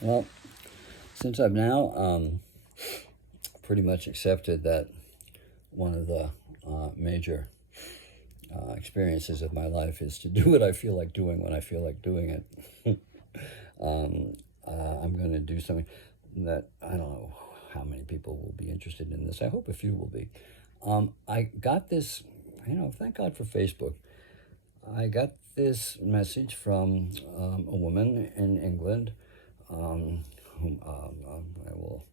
Well, since I've now pretty much accepted that one of the major experiences of my life is to do what I feel like doing when I feel like doing it, I'm going to do something that I don't know how many people will be interested in this. I hope a few will be. I got this, thank God for Facebook. I got this message from a woman in England, whom I will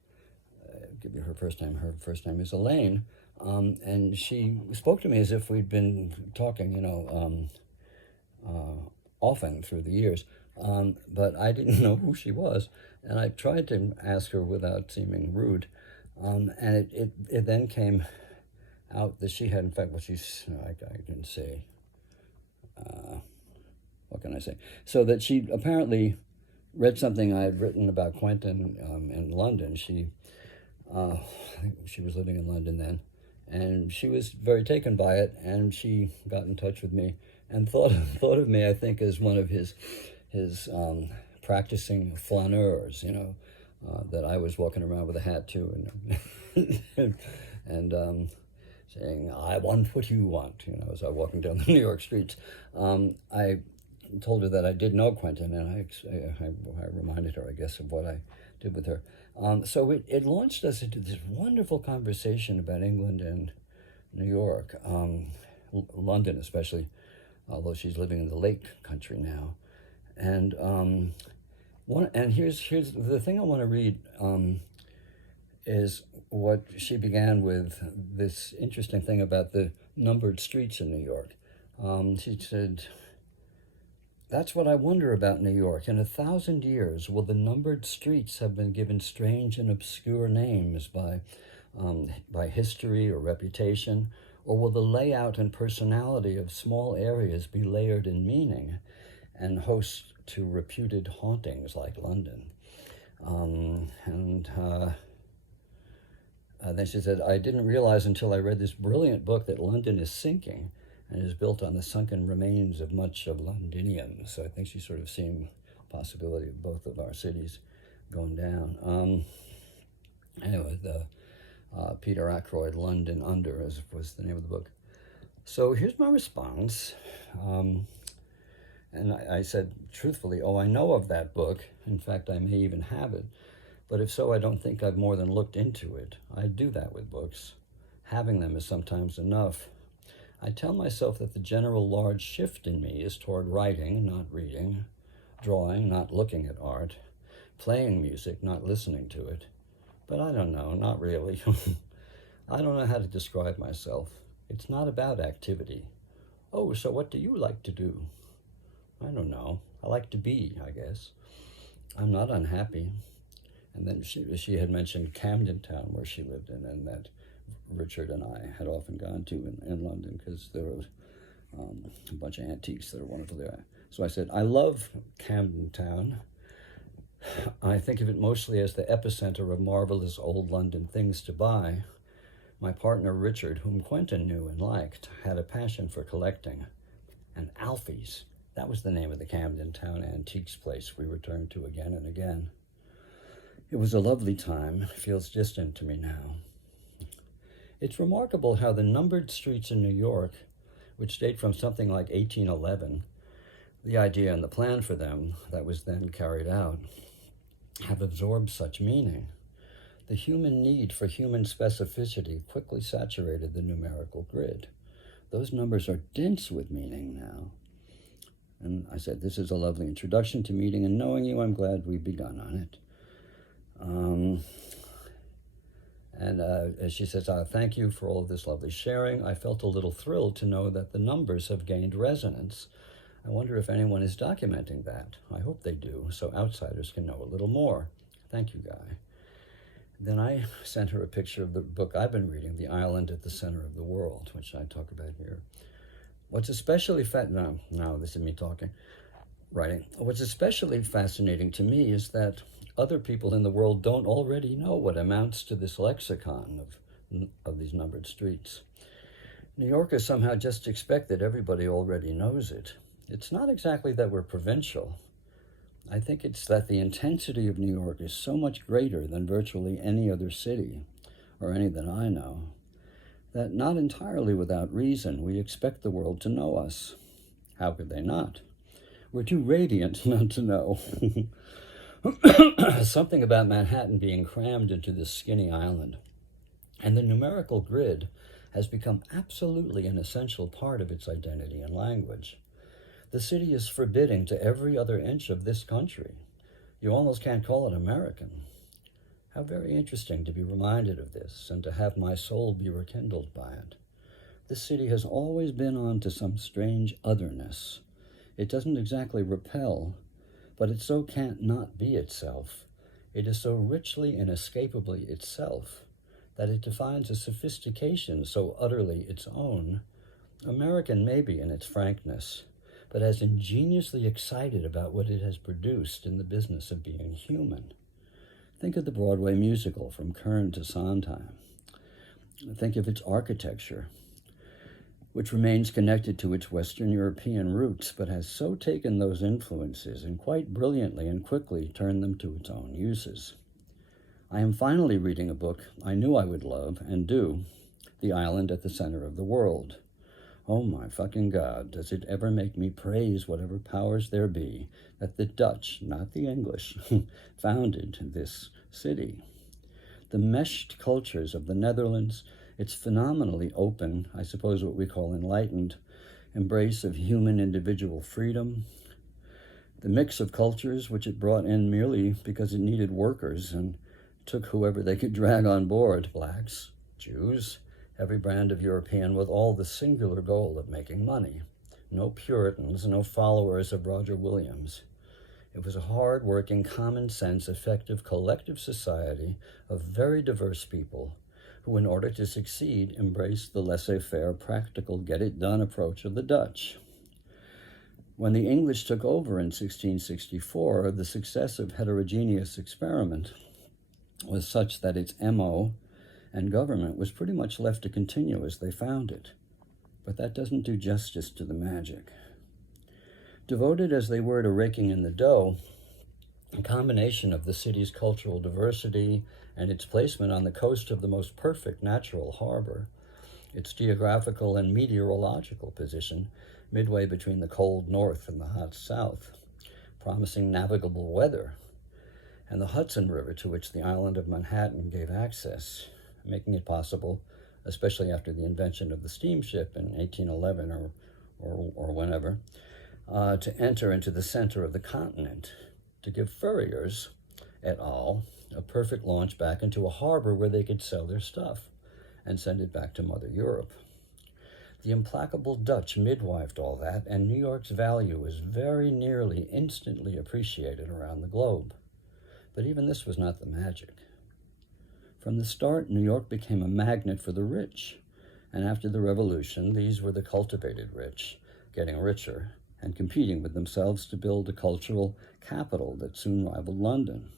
give you her first name. Her first name is Elaine, and she spoke to me as if we'd been talking, often through the years. But I didn't know who she was, and I tried to ask her without seeming rude. And it then came out that she had, in fact, I can say, what can I say? So that she apparently read something I had written about Quentin in London. I think she was living in London then, and she was very taken by it, and she got in touch with me and thought of me, I think, as one of his practicing flaneurs, that I was walking around with a hat too, and saying, "I want what you want," as I was walking down the New York streets. I told her that I did know Quentin, and I reminded her, I guess, of what I did with her. So it launched us into this wonderful conversation about England and New York, London especially, although she's living in the Lake Country now. And here's the thing I want to read, is what she began with, this interesting thing about the numbered streets in New York. She said, "That's what I wonder about New York. In 1,000 years, will the numbered streets have been given strange and obscure names by history or reputation, or will the layout and personality of small areas be layered in meaning and host to reputed hauntings like London?" Then she said, "I didn't realize until I read this brilliant book that London is sinking and is built on the sunken remains of much of Londinium." So I think she's sort of seeing the possibility of both of our cities going down. Anyway, the Peter Ackroyd, London Under, as was the name of the book. So here's my response. And I said truthfully, "Oh, I know of that book. In fact, I may even have it. But if so, I don't think I've more than looked into it. I do that with books. Having them is sometimes enough. I tell myself that the general large shift in me is toward writing, not reading, drawing, not looking at art, playing music, not listening to it. But I don't know, not really. I don't know how to describe myself. It's not about activity. Oh, so what do you like to do? I don't know. I like to be, I guess. I'm not unhappy." And then she had mentioned Camden Town, where she lived in, and that Richard and I had often gone to in London, because there was a bunch of antiques that are wonderful there. So I said, "I love Camden Town. I think of it mostly as the epicenter of marvelous old London things to buy. My partner Richard, whom Quentin knew and liked, had a passion for collecting. And Alfie's, that was the name of the Camden Town antiques place we returned to again and again. It was a lovely time. It feels distant to me now. It's remarkable how the numbered streets in New York, which date from something like 1811, the idea and the plan for them that was then carried out, have absorbed such meaning. The human need for human specificity quickly saturated the numerical grid. Those numbers are dense with meaning now." And I said, "This is a lovely introduction to meeting and knowing you. I'm glad we've begun on it." As she says, "Thank you for all of this lovely sharing. I felt a little thrilled to know that the numbers have gained resonance. I wonder if anyone is documenting that. I hope they do, so outsiders can know a little more. Thank you, Guy." Then I sent her a picture of the book I've been reading, The Island at the Center of the World, which I talk about here. What's especially now this is me talking, writing. What's especially fascinating to me is that other people in the world don't already know what amounts to this lexicon of these numbered streets. New Yorkers somehow just expect that everybody already knows it. It's not exactly that we're provincial. I think it's that the intensity of New York is so much greater than virtually any other city, or any that I know, that not entirely without reason we expect the world to know us. How could they not? We're too radiant not to know. Something about Manhattan being crammed into this skinny island, and the numerical grid has become absolutely an essential part of its identity and language. The city is forbidding to every other inch of this country. You almost can't call it American. How very interesting to be reminded of this and to have my soul be rekindled by it. This city has always been on to some strange otherness. It doesn't exactly repel, but it so can't not be itself. It is so richly, inescapably itself, that it defines a sophistication so utterly its own, American maybe in its frankness, but as ingeniously excited about what it has produced in the business of being human. Think of the Broadway musical From Kern to Sondheim. Think of its architecture, which remains connected to its Western European roots, but has so taken those influences and quite brilliantly and quickly turned them to its own uses. I am finally reading a book I knew I would love and do, The Island at the Center of the World. Oh my fucking God, does it ever make me praise whatever powers there be that the Dutch, not the English, founded this city. The meshed cultures of the Netherlands, its phenomenally open, I suppose what we call enlightened, embrace of human individual freedom, the mix of cultures which it brought in merely because it needed workers and took whoever they could drag on board, blacks, Jews, every brand of European, with all the singular goal of making money. No Puritans, no followers of Roger Williams. It was a hard-working, common-sense, effective, collective society of very diverse people who, in order to succeed, embraced the laissez-faire, practical, get-it-done approach of the Dutch. When the English took over in 1664, the success of heterogeneous experiment was such that its MO and government was pretty much left to continue as they found it. But that doesn't do justice to the magic. Devoted as they were to raking in the dough, a combination of the city's cultural diversity and its placement on the coast of the most perfect natural harbor, its geographical and meteorological position midway between the cold north and the hot south, promising navigable weather, and the Hudson River to which the island of Manhattan gave access, making it possible, especially after the invention of the steamship in 1811 or whenever, to enter into the center of the continent, to give furriers, et al., a perfect launch back into a harbor where they could sell their stuff and send it back to Mother Europe. The implacable Dutch midwifed all that, and New York's value was very nearly instantly appreciated around the globe. But even this was not the magic. From the start, New York became a magnet for the rich, and after the Revolution, these were the cultivated rich, getting richer, and competing with themselves to build a cultural capital that soon rivaled London.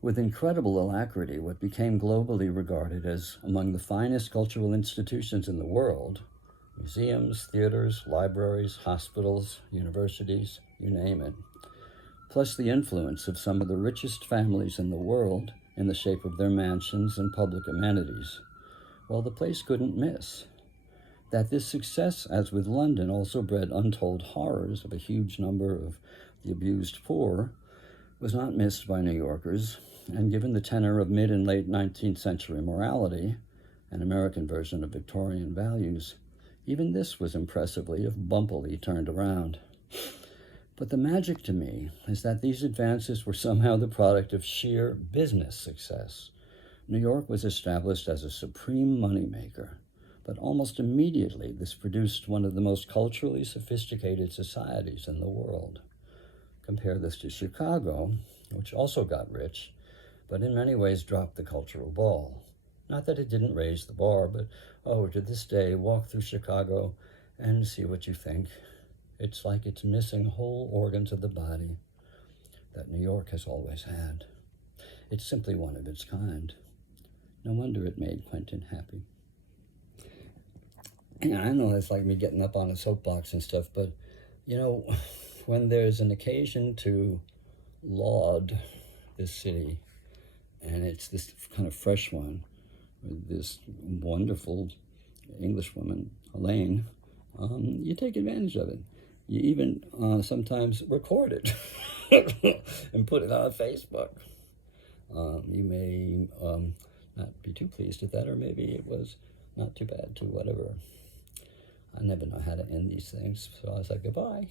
With incredible alacrity, what became globally regarded as among the finest cultural institutions in the world, museums, theaters, libraries, hospitals, universities, you name it, plus the influence of some of the richest families in the world in the shape of their mansions and public amenities, well, the place couldn't miss. That this success, as with London, also bred untold horrors of a huge number of the abused poor, was not missed by New Yorkers, and given the tenor of mid and late 19th century morality, an American version of Victorian values, even this was impressively, if bumpily, turned around. But the magic to me is that these advances were somehow the product of sheer business success. New York was established as a supreme moneymaker, but almost immediately this produced one of the most culturally sophisticated societies in the world. Compare this to Chicago, which also got rich, but in many ways dropped the cultural ball. Not that it didn't raise the bar, but, to this day, walk through Chicago and see what you think. It's like it's missing whole organs of the body that New York has always had. It's simply one of its kind. No wonder it made Quentin happy. I know it's like me getting up on a soapbox and stuff, but, when there's an occasion to laud this city, and it's this kind of fresh one, with this wonderful English woman, Elaine, you take advantage of it. You even sometimes record it and put it on Facebook. You may not be too pleased with that, or maybe it was not too bad, too whatever. I never know how to end these things, so I was like, goodbye.